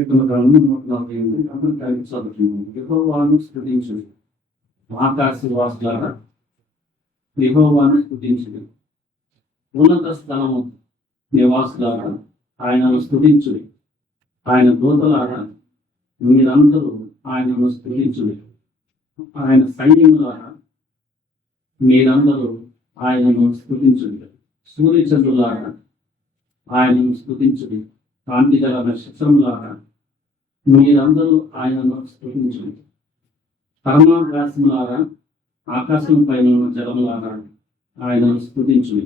కీర్తన గ్రంథం 148 అందరూ కలిసి చదువుతున్నాం. యెహోవాను స్తుతించుడి, ఆకాశవాసులారా యెహోవాను స్తుతించుడి, ఉన్నత స్థలము నివాసులారా ఆయనను స్తుతించుడి, ఆయన దూతలారా మీరందరూ ఆయనను స్తుతించుడి, ఆయన సైన్యములారా మీరందరూ ఆయనను స్తుతించుడి, సూర్యచంద్రులారా ఆయనను స్తుతించుడి, కాంతి గల నక్షత్రములారా మీరందరూ ఆయనను స్తుతించుడి, పరమాకాశములారా ఆకాశం పైన ఉన్న జలములారా ఆయనను స్తుతించుడి.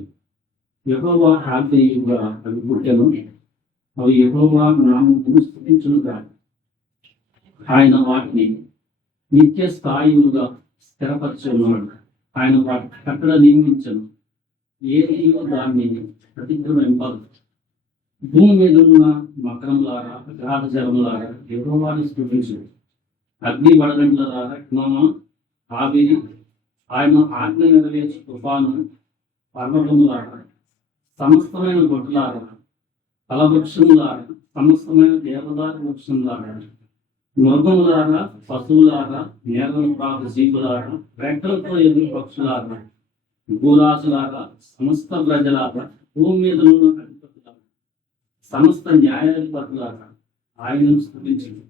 యెహోవా ఆజ్ఞయుగా అవి పుట్టెను, అవి యెహోవా నామమును స్తుతించునుగా. ఆయన వాటిని నిత్య స్థాయులుగా స్థిరపరిచి ఉన్నాడు. ఆయన వాటి కట్టడ నియమించను, ఏది దాన్ని ప్రతిక్రమింపదు. భూమి మీద ఉన్న మకరములారా అగాధ జలములారా యెహోవాను స్తుతించుడి, అగ్ని వడగండ్లలారా హిమమ ఆవిరి ఆయన ఆజ్ఞ నెరవేర్చు తుఫాను పర్వతములారా సమస్తమైన గొడ్లారా ఫలవృక్షములారా సమస్తమైన దేవదారు వృక్షములారా మృగములారా పశువులారా నేలను ప్రాకు జీవులారా రెక్కలతో ఎదురు పక్షులారా భూరాజులారా సమస్త ప్రజలారా భూమి మీద ఉన్న అధిపతులారా సమస్త న్యాయాధిపతులారా ఆయనను స్తుతించుడి.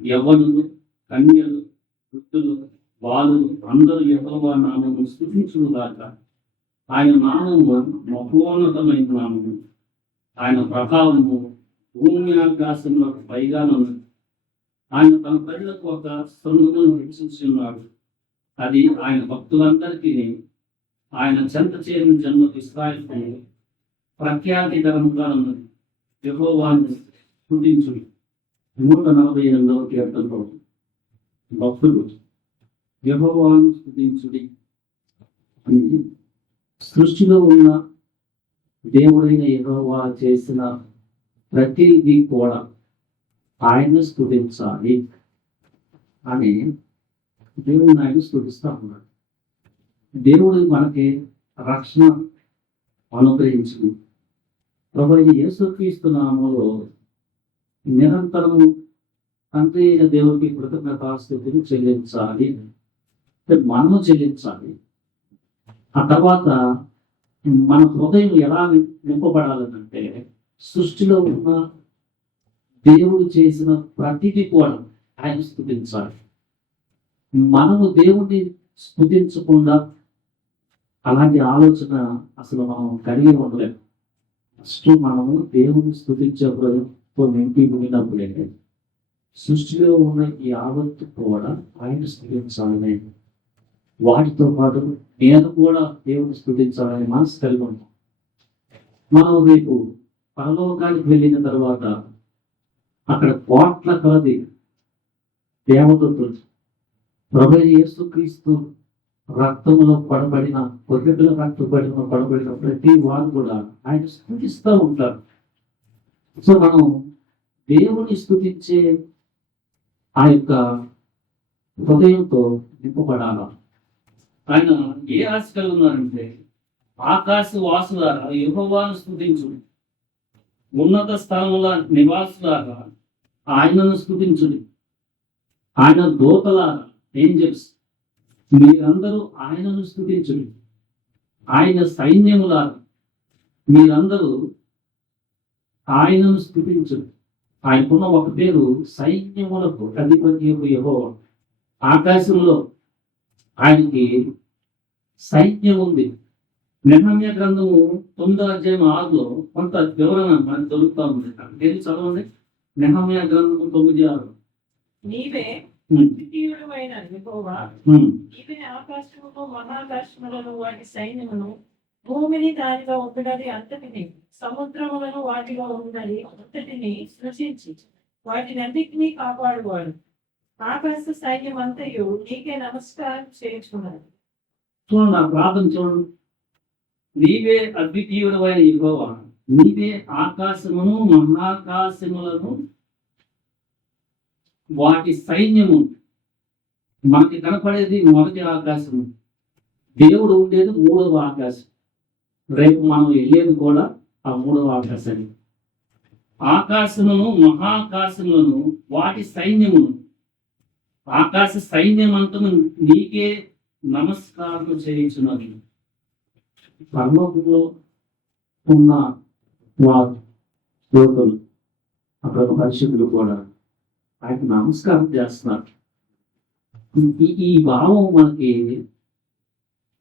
యవ్వనులు కన్యలు వృద్ధులు బాలురు అందరూ యెహోవా నామమును స్తుతించునుగాక. ఆయన నామము మహోన్నతమైన నామము, ఆయన ప్రభావము భూమి ఆకాశంలో పైగానున్నది. ఆయన తన ప్రజలకు ఒక శృంగమును హెచ్చించున్నాడు, అది ఆయన భక్తులందరికీ ఆయన చెంత చేరిన జన్మకు ఇశ్రాయేలుకు ప్రఖ్యాతికరముగా ఉన్నది. యెహోవాను స్తుతించుడి. 148వ కీర్తనలో భక్తులు యెహోవాను స్తుతించుడి అని సృష్టిలో ఉన్న దేవుడైన యెహోవా చేసిన ప్రతిదీ కూడా ఆయన స్తుతించాలి అని దేవుడు ఆయన స్తుతిస్తా ఉన్నాడు. దేవుడు మనకి రక్షణ అనుగ్రహించింది. ప్రభువైన యేసుక్రీస్తు నామములో నిరంతరము తండ్రి అయిన దేవుడికి కృతజ్ఞతాస్తుతులు చెల్లించాలి, మనము చెల్లించాలి. ఆ తర్వాత మన హృదయం ఎలా నింపబడాలంటే సృష్టిలో ఉన్న దేవుడు చేసిన ప్రతిదీ కూడా ఆయన స్తుతించాలి. మనము దేవుడిని స్తుతించకుండా అలాంటి ఆలోచన అసలు మనం కలిగి ఉండలేము. ఫస్ట్ మనము దేవుడిని స్తుతించేప్పుడు నింపి ఉండినప్పుడే సృష్టిలో ఉన్న ఈ యావత్తు కూడా ఆయన స్తుతించాలని, వాటితో పాటు నేను కూడా దేవుడిని స్తుతించాలని మనసు కలిగి ఉంటాం. మనం రేపు పరలోకానికి వెళ్ళిన తర్వాత అక్కడ కోట్ల కొలది దేవదూతలు ప్రభువైన యేసుక్రీస్తు రక్తంలో పడబడిన గొర్రెల పడబడిన ప్రతి వారు కూడా ఆయన స్తుతిస్తూ ఉంటారు. సో మనం దేవుని స్తుతించే ఆ యొక్క హృదయంతో నింపబడాల. ఆయన ఏ ఆశ కలిగి ఉన్నారంటే ఆకాశ వాసులారా యెహోవాను స్తుతించుడి, ఉన్నత స్థలముల నివాసులారా ఆయనను స్తుతించుడి, ఆయన దూతలారా ఏంజల్స్ మీరందరూ ఆయనను స్తుతించుడి, ఆయన సైన్యములారా మీరందరూ ఆయనను స్తుతించుడి. ఆయనకున్న ఒక పేరు సైన్యములకు అధిపతి యెహోవా. ఆకాశంలో ఆయనకి సైన్యం ఉంది. నెహమ్యా గ్రంథము 9:6 కొంత వివరణ మనకు దొరుకుతా ఉంది. అక్కడ చదవండి. నెహమ్యా గ్రంథము 9:6. నీవే ద్వితీయుడవైన యెహోవా, నీవే ఆకాశమును మహాకాశములను వాటి సైన్యమును, భూమిని దానిలో ఉండని అంతటిని, సముద్రములను వాటిలో ఉండని అంతటిని సృష్టించి వాటిని అన్నిటినీ కాపాడువాడు. ఆకాశ సైన్యం అంతయు నీకే నమస్కారం చేయించుకున్నాడు. చూడండి, నా ప్రార్థన చూడండి. నీవే అద్వితీయుడవైన యెహోవా, నీవే ఆకాశమును మహాకాశములను వాటి సైన్యము. మనకి కనపడేది మొదటి ఆకాశము, దేవుడు ఉండేది 3వ ఆకాశం. రేపు మనం వెళ్ళేది కూడా ఆ 3వ ఆకాశాన్ని. ఆకాశమును మహాకాశములను వాటి సైన్యమును, ఆకాశ సైన్యమంతము నీకే నమస్కారం చేయించున్నది. పరలోకంలో ఉన్న వారు యువకులు, అక్కడ పరిశుద్ధులు కూడా ఆయన నమస్కారం చేస్తున్నారు. ఈ భావం మనకి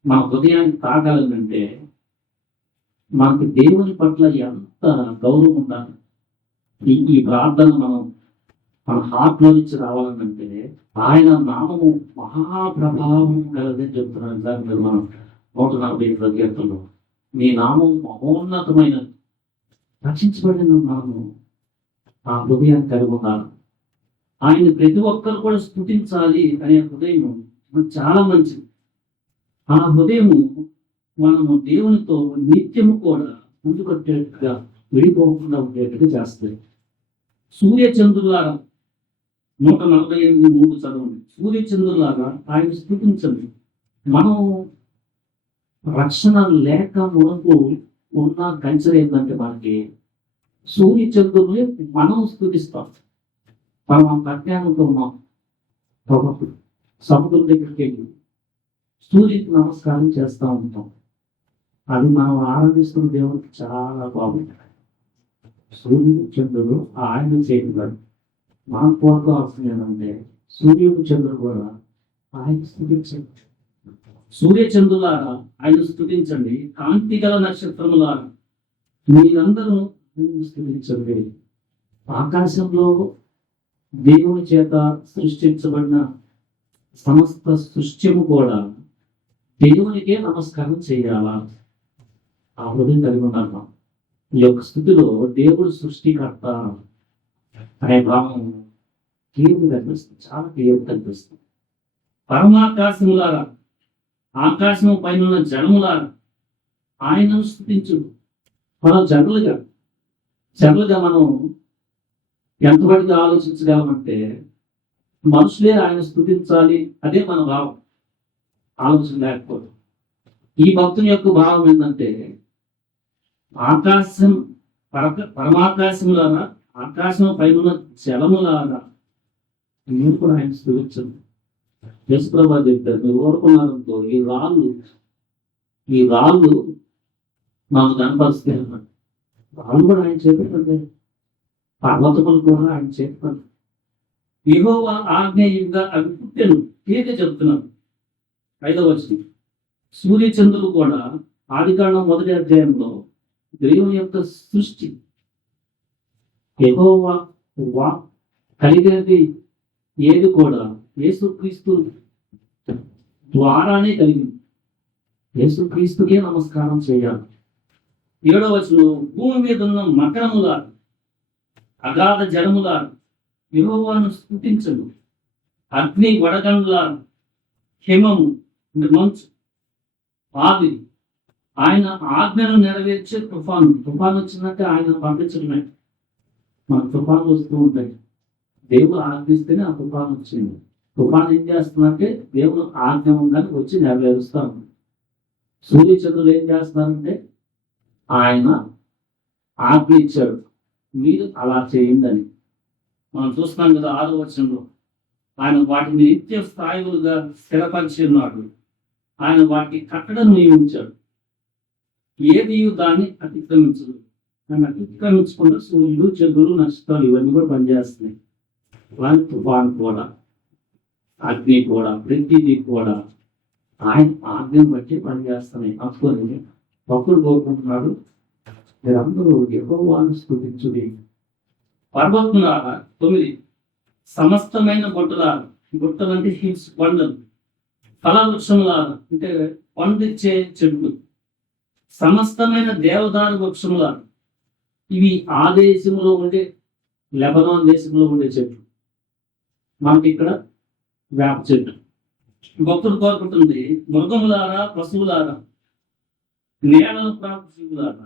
మన హృదయానికి తాగాలంటే మనకి దేవుని పట్ల ఎంత గౌరవం ఉండాలి. ఈ ప్రార్థన మన హార్ట్ లో నుంచి రావాలంటే ఆయన నామము మహాప్రభావం కలదని చెప్తున్నాను సార్. మీరు మనం 145 కీర్తనలో నీ నామం మహోన్నతమైన రక్షించబడిన నామము ఆ హృదయాన్ని కలిగి ఉండాలి. ఆయన ప్రతి ఒక్కరు కూడా స్తుతించాలి అనే హృదయం చాలా మంచిది. ఆ హృదయము మనము దేవునితో నిత్యము కూడా ముందుకొచ్చేట్టుగా విడిపోకుండా ఉండేట్టుగా చేస్తుంది. సూర్యచంద్రులారా 148:3 చదవండి. సూర్యచంద్రులారా ఆయన స్తుతించండి. మనం రక్షణ లేక మనకు ఉన్న కల్చర్ ఏంటంటే మనకి సూర్యచంద్రుల్ని మనం స్తుతిస్తాం. మనం ప్రజ్ఞానంతో ఉన్నాం. సముద్రం దగ్గరికి వెళ్ళి సూర్యుడికి నమస్కారం చేస్తూ ఉంటాం. అది మనం ఆరాధిస్తున్న దేవుడికి చాలా బాగుంటుంది. సూర్యుడు చంద్రుడు ఆయన చేయగలడు. మనం కోరుకోవాల్సింది ఏంటంటే సూర్యుడు చంద్రుడు కూడా ఆయన స్తుతించండి. సూర్యచంద్రులారా ఆయన స్తుతించండి. కాంతి గల నక్షత్రములారా మీరందరూ స్తుతించండి. ఆకాశంలో దేవుని చేత సృష్టించబడిన సమస్త సృష్టిము కూడా దేవునికే నమస్కారం చేయాలా. ఆ హృదయం కలిగి ఉన్నాను. ఈ యొక్క స్థితిలో దేవుడు సృష్టికర్త అనే భావం క్లియర్గా కనిపిస్తుంది, చాలా క్లియర్గా కనిపిస్తుంది. పరమాకాశములారా ఆకాశము పైన ఉన్న జనములారా ఆయనను స్తుతించు. మనం జనరల్గా మనం ఎంతవరకు ఆలోచించగలమంటే మనుషులే ఆయన స్తుతించాలి, అదే మన భావం. ఆలోచన లేకపోతే ఈ భక్తుని యొక్క భావం ఏంటంటే ఆకాశం పరమాకాశములారా ఆకాశం పైన జలములారా మీరు కూడా ఆయన స్తుతించండి. యశ్ప్రభా చెప్పారు, మీరు ఓరుకున్నారంతో ఈ రాళ్ళు నాకు కనపరుస్తాయి అన్నమాట. రాళ్ళు కూడా ఆయన చెప్పండి, పర్వతములు కూడా ఆయన చెప్పండి. యెహోవా ఆజ్ఞయుగా అవి పుట్టెను. క్లియర్గా చెప్తున్నాను. 5వ వచనం. సూర్యచంద్రులు కూడా ఆదికాండం 1వ అధ్యాయంలో దేవుని యొక్క సృష్టి యెహోవా కలిగేది ఏది కూడా యేసుక్రీస్తు ద్వారానే కలిగింది. యేసుక్రీస్తుకే నమస్కారం చేయాలి. 7వ వచనం. భూమి మీద ఉన్న మకరములారా అగాధ జలములారా యెహోవాను స్తుతించండి. అగ్ని వడగండ్లారా హిమము మంచు ఆవిరి ఆయన ఆజ్ఞను నెరవేర్చే తుఫాను వచ్చిందంటే ఆయన పంపించడమే. మన తుఫాన్లు వస్తూ ఉంటాయి. దేవుడు ఆజ్ఞిస్తేనే ఆ తుఫాను వచ్చింది. తుఫాను ఏం చేస్తుందంటే దేవుడు ఆజ్ఞ ఉందని వచ్చి నెరవేరుస్తాం. సూర్యచంద్రులు ఏం చేస్తున్నారంటే ఆయన ఆజ్ఞ ఇచ్చాడు, మీరు అలా చేయండి అని. మనం చూస్తున్నాం కదా 6వ వచనంలో ఆయన వాటిని నిత్య స్థాయిలుగా స్థిరపరిచి ఉన్నాడు. ఆయన వాటికి కట్టడం నియమించాడు. ఏది దాన్ని అతిక్రమించదు. దాన్ని అతిక్రమించకుండా సూర్యుడు చంద్రుడు నక్షత్రాలు ఇవన్నీ కూడా పనిచేస్తున్నాయి. అలాంటి తుఫాను కూడా అగ్ని కూడా ప్రతిదీ కూడా ఆయన ఆజ్ఞను బట్టి పనిచేస్తున్నాయి. అనుకోని భక్తుడు కోరుకుంటున్నాడు, మీరందరూ యెహోవాను స్తుతించుడి. పర్వతములారా 9. సమస్తమైన గుట్టలంటే హిల్స్, కొండలు, ఫల వృక్షములారా అంటే పండిచ్చే చెట్లు, సమస్తమైన దేవదారు వృక్షములారా ఇవి ఆ దేశంలో ఉండే లెబనాన్ దేశంలో ఉండే చెట్లు. మనకి ఇక్కడ వేప చెట్టు. భక్తుడు కోరుకుంటుంది, మృగములారా పశువులారా నేలను ప్రాంతారా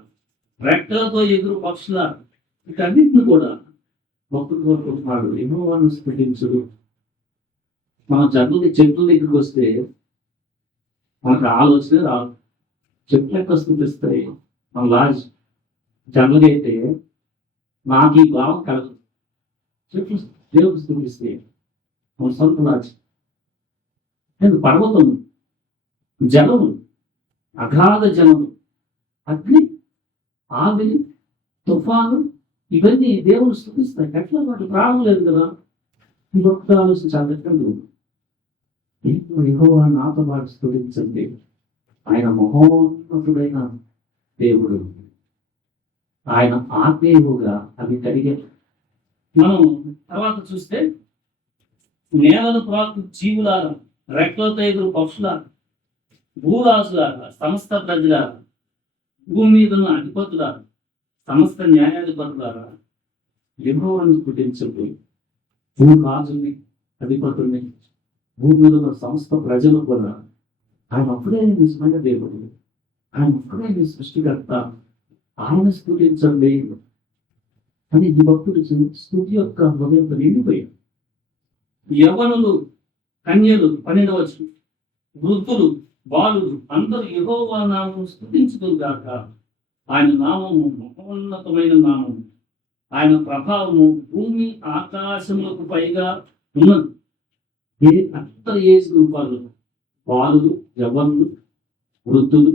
రెక్కలతో ఎదురు పక్షులారా వీటన్నిటిని కూడా భక్తుడు కోరుకుంటున్నాడు, యెహోవాను స్తుతించుడు. మన చెట్ల దగ్గరికి వస్తే మనకు ఆలోచన రాదు. చెట్లు ఎక్కడ స్థుతిస్తాయి? మన లాజ్ జనరల్గా అయితే నాకు ఈ భావం కలదు. చెప్పు దేవుడు స్థుతిస్తే మన సొంత రాజ్యం. నేను పర్వతము, జలము, అగాధ జలము, అగ్ని, ఆవిరి, తుఫాను, ఇవన్నీ దేవుడు స్థుతిస్తాయి. ఎట్లా వాటి ప్రాణం లేదు కదా. ఇంకొక ఆలోచించాలి. యెహోవా నాతో పాటు స్థుతించండి. ఆయన మహోన్నతుడైన దేవుడు, ఆయన ఆత్మీయుగా అవి కలిగే. మనం తర్వాత చూస్తే నేలను ప్రాకు జీవులారా, రెక్కలతో ఎదురు పక్షులారా, భూరాజులారా, సమస్త ప్రజలారా, భూమి మీద ఉన్న అధిపతులారా, సమస్త న్యాయాధిపతులారా, యెహోవాను స్తుతించండి. భూరాజుల్ని, అధిపతుల్ని, భూమి మీద ఉన్న సమస్త ప్రజలు కూడా ఆయన ఒక్కడే నిజమైన దేవుడు, ఆయన ఒక్కడే నీ సృష్టికర్త, ఆయన స్తుతించండి అని ఈ భక్తుడు స్తుతి యొక్క హృదయంతో నిండిపోయాడు. యవ్వనులు, కన్యలు 12వ వచనం, వృద్ధులు, బాలురు అందరూ యెహోవా నామం స్తుతించుదురుగాక. ఆయన నామము మహోన్నతమైన నామము, ఆయన ప్రభావము భూమి ఆకాశములకు పైగా ఉన్నది. ఇది అందరు ఏజ్ రూపాలు, బాలులు, యవ్వనులు, వృద్ధులు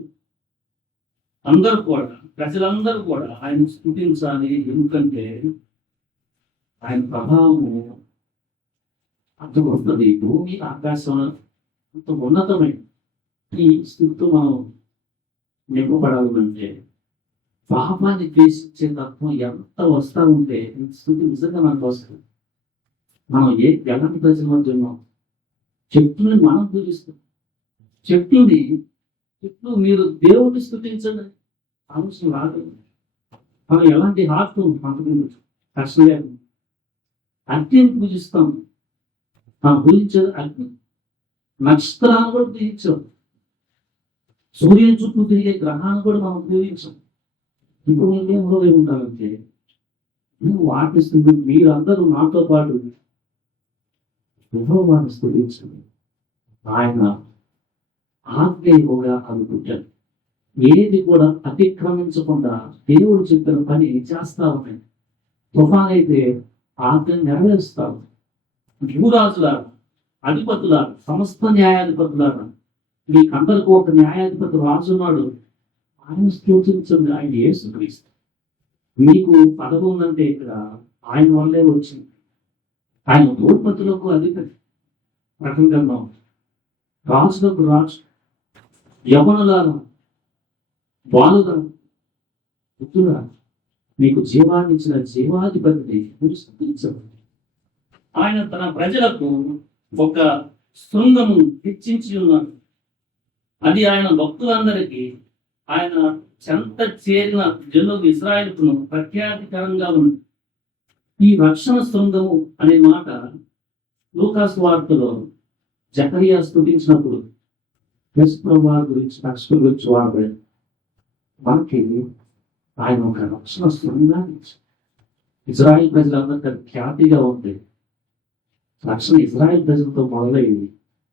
అందరూ కూడా, ప్రజలందరూ కూడా ఆయన స్తుతించాలి. ఎందుకంటే ఆయన ప్రభావము అంత ఉన్నది. భూమి ఆకాశం అంత ఉన్నతమైన ఈ స్థితితో మనం నింపబడాలంటే పాపాన్ని ద్వేషించే తత్వం ఎంత వస్తా ఉంటే ఈ స్థితి నిజంగా మనకు వస్తుంది. మనం ఎలాంటి ప్రజల మధ్య ఉన్నాం? చెట్టుని మనం పూజిస్తాం. చెట్లు మీరు దేవుడిని స్థుతించండి అవసరం రాదు. మనం ఎలాంటి హార్ట్ మనకు కష్టం లేదు. అగ్నిని పూజిస్తాం. మనం పూజించేది అగ్ని. నక్షత్రాన్ని కూడా పూజించాం. సూర్యుని చుట్టూ తిరిగే గ్రహాన్ని కూడా మనం పూజించాం. ఇప్పుడు నేనేమో ఉంటానంటే వాటిస్తుంది. మీరందరూ నాతో పాటు యెహోవాను స్తుతించండి. ఆయన ఆజ్ఞగా అనుకుంటాడు. ఏది కూడా అతిక్రమించకుండా దేవుడు చెప్పిన పని చేస్తా ఉన్నాయి. తుఫాన్ అయితే ఆజ్ఞ నెరవేరుస్తావు. భూరాజులారా, అధిపతులారా, సమస్త న్యాయాధిపతులారా, మీకందరికీ ఒక న్యాయాధిపతి రాజున్నాడు. ఆయన స్తుతించండి. ఆయన యేసుక్రీస్తు. మీకు పదవి ఉందంటే ఇక్కడ ఆయన వల్లే వచ్చింది. ఆయన భూపతులకు అధిపతి, ప్రకంగా రాజులకు రాజు, యవనులారా, బాలుగా, పుత్రులా, మీకు జీవాన్ని ఇచ్చిన జీవాధిపతిని మీరు స్తుతించండి. ఆయన తన ప్రజలకు ఒక శృంగము హెచ్చించి ఉన్నాడు. అది ఆయన భక్తులందరికీ, ఆయన చెంత చేరిన జనులకు, ఇశ్రాయేలుకు ప్రఖ్యాతికరంగా ఉంది. ఈ రక్షణ శృంగము అనే మాట లూకాసు వార్తలో జకరియా స్తుతించినప్పుడు వారి గురించి, రక్షణ గురించి వాడబడి మనకి ఆయన ఒక రక్షణ శృంగాన్ని ఇజ్రాయిల్ ప్రజలందరికీ ఖ్యాతిగా ఉంది. రక్షణ ఇజ్రాయిల్ ప్రజలతో మొదలైంది.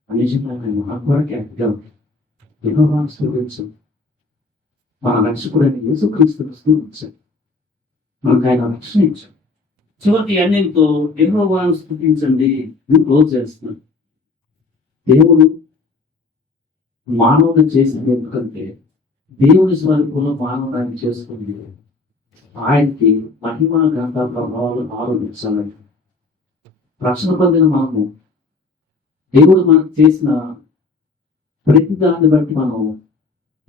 నిజంగా మనకు కూడా ఖ్యాతిగా ఉంది. యెహోవాను స్తుతించండి. మన రక్షకుడైన యేసుక్రీస్తును స్తుతించండి. మనకు ఆయన రక్షణ ఇచ్చాడు. చివరికి అన్నింటితో యెహోవాను స్తుతించండి అని క్లోజ్ చేస్తున్నాడు. దేవుడు మానవుని చేసింది ఎందుకంటే దేవుని స్వరూపంలో మానవుని చేసుకుంది. ఆయనకి మహిమ, ఘనత, ప్రభావాలు ఆరోపించాలని రక్షణ పొందిన మనము దేవుడు మనకు చేసిన ప్రతి దాన్ని బట్టి మనం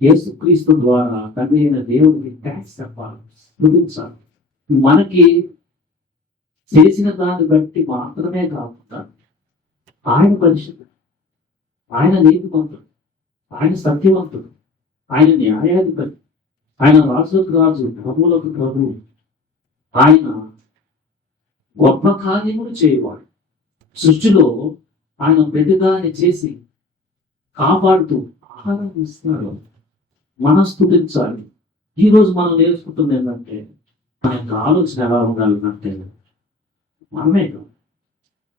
యేసుక్రీస్తు ద్వారా తండ్రి అయిన దేవుడికి థాంక్స్ చెప్పాలి, స్తుతించాలి. మనకి చేసిన దాన్ని బట్టి మాత్రమే కాకుండా ఆయన పరిశుద్ధుడు, ఆయన నీతిమంతుడు, ఆయన సత్యవంతుడు, ఆయన న్యాయాధిపతి, ఆయన రాజులకు రాజు, ప్రభువులకు ప్రభువు, ఆయన గొప్ప కార్యములు చేయవాడు. సృష్టిలో ఆయన ప్రతిదాన్ని చేసి కాపాడుతూ ఆహారం ఇస్తున్నాడు. మనం స్తుతించాలి. ఈరోజు మనం నేర్చుకుంటుంది ఏంటంటే ఆయన ఆలోచన ఎలా ఉండాలంటే మనమే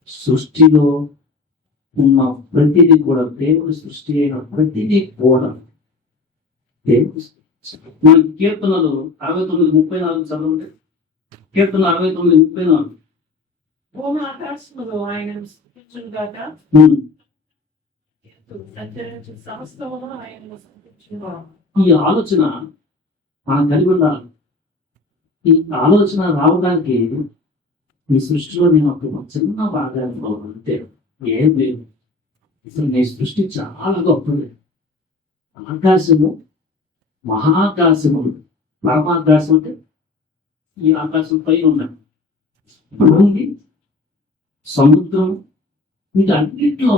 సృష్టిలో ఉన్న ప్రతిదీ కూడా దేవుడి సృష్టి అయిన ప్రతిదీ కూడా దేవుడి. మన కీర్తనలు 69:34 చదవండి. కీర్తన 69:34. భూమి ఆకాశములో ఆయనను స్తుతించును గాక, సంచరించు సమస్తమును ఆయనను స్తుతించును గాక. ఈ ఆలోచన మనం కలిగి ఉండాలి. ఈ ఆలోచన రావడానికి ఈ సృష్టిలో నేను ఒక చిన్న భాగాన్ని అంతే, ఏం లేదు. అసలు నీ సృష్టి చాలా గొప్పది. ఆకాశము, మహాకాశము, పరమాకాశం అంటే ఈ ఆకాశం పైన ఉన్నాయి, భూమి, సముద్రం, వీటన్నిటిలో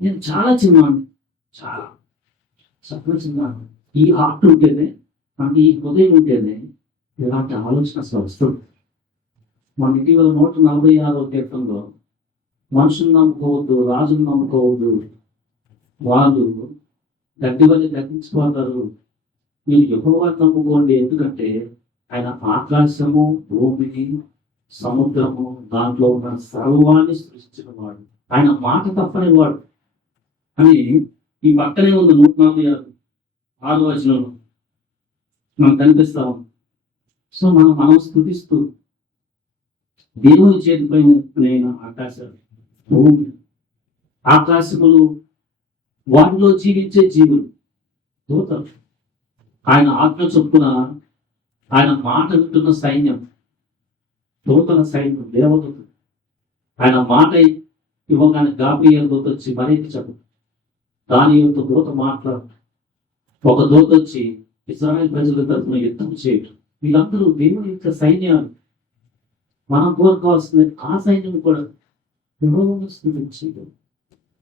నేను చాలా చిన్నాను, చాలా చాలా చిన్నాను. ఈ హార్ట్ ఉంటేనే, అంటే ఈ హృదయం ఉంటేనే ఇలాంటి ఆలోచన అసలు వస్తుంది. మన ఇటీవల 146వ కీర్తనలో మనుషులు నమ్ముకోవద్దు, రాజును నమ్ముకోవద్దు, వాళ్ళు గడ్డి వల్ల గర్తించుకుంటారు, మీరు యెహోవాను నమ్ముకోండి, ఎందుకంటే ఆయన ఆకాశము, భూమిని, సముద్రము, దాంట్లో ఉన్న సర్వాన్ని సృష్టించిన వాడు, ఆయన మాట తప్పని వాడు అని ఈ పక్కనే ఉంది 146వ వచనంలో మనం కనిపిస్తాం. సో మనం స్తుతిస్తూ దేవుని చేతిపైన ఆకాశం, భూమి, ఆకాశములు, వాటిలో జీవించే జీవులు, దూతలు, ఆయన ఆజ్ఞ చొప్పున ఆయన మాట వింటున్న సైన్యం, దూతల సైన్యం, దేవదూత. ఆయన మాట ఇవ్వగానే గాబ్రియల్ దూత వచ్చి మరేంటి చెప్పు, దానియేలుతో దూత మాట్లాడు, ఒక దూత వచ్చి ఇశ్రాయేలు ప్రజల తరఫున యుద్ధం చేయడం. వీళ్ళందరూ దేవుని యొక్క సైన్యాలు. మనం కోరుకోవాల్సింది ఆ సైన్యం కూడా యెహోవాను స్తుతించడం.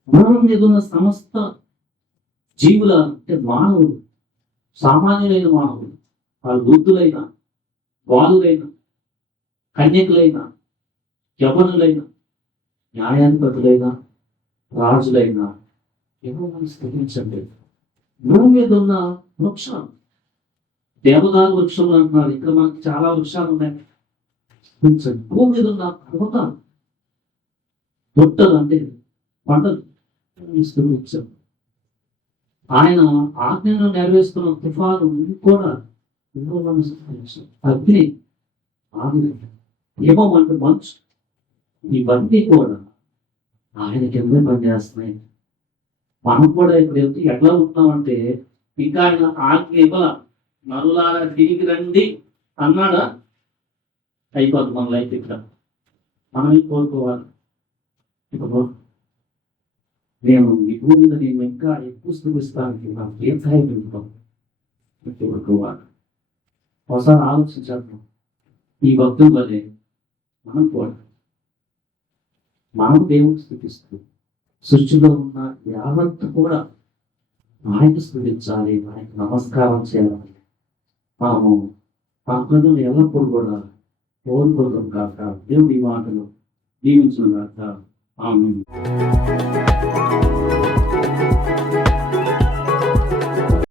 భూమి మీద ఉన్న సమస్త జీవుల, అంటే మానవులు, సామాన్యులైన మానవులు, వాళ్ళు వృద్ధులైన, బాలులైన, కన్యకులైన, యవనులైన, న్యాయాధిపతులైన, రాజులైన యెహోవాను స్తుతించండి. భూమి మీద ఉన్న వృక్షాలు, దేవదారు వృక్షములు అంటున్నారు. ఇక్కడ మనకి చాలా వృక్షాలు ఉన్నాయి. భూమి మీద ఉన్న పర్వతాలు, తొట్టలు, అంటే పంటలు స్తుతించండి. ఆయన ఆజ్ఞను నెరవేరుస్తున్న తుఫాను కూడా యెహోవాను స్తుతించండి. అగ్ని, ఆవిరి, హిమం అంటే మంచు, ఇవన్నీ కూడా ఆయన కింద పనిచేస్తున్నాయి. మనం కూడా ఇప్పుడు ఎట్లా ఉంటున్నామంటే, ఇంకా ఆయన ఆజ్ఞ ఇవ్వాల, నరులారా తిరిగి రండి అన్నాడా, అయిపోతుంది మన లైఫ్. ఇక్కడ మనం కోరుకోవాలి, ఇప్పుడు నేను ఈ భూమి మీద నేను ఇంకా ఎక్కువ స్థితిస్తానికి నాకు ఏం సహాయం కోరుకోవాలి. ఒకసారి ఆలోచించాను. ఈ భక్తుల వల్లే మనం కూడా దేవుని స్థితిస్తూ సృష్టిలో ఉన్న యావత్తు కూడా ఆయన స్థుతించాలి, ఆయనకు నమస్కారం చేయాలి. మనము ఆ ప్రజలు ఎల్లప్పుడూ కూడా కోరుకోవడం కాక దేవుడి మాటలు దీవించడం కాక. ఆమేన్.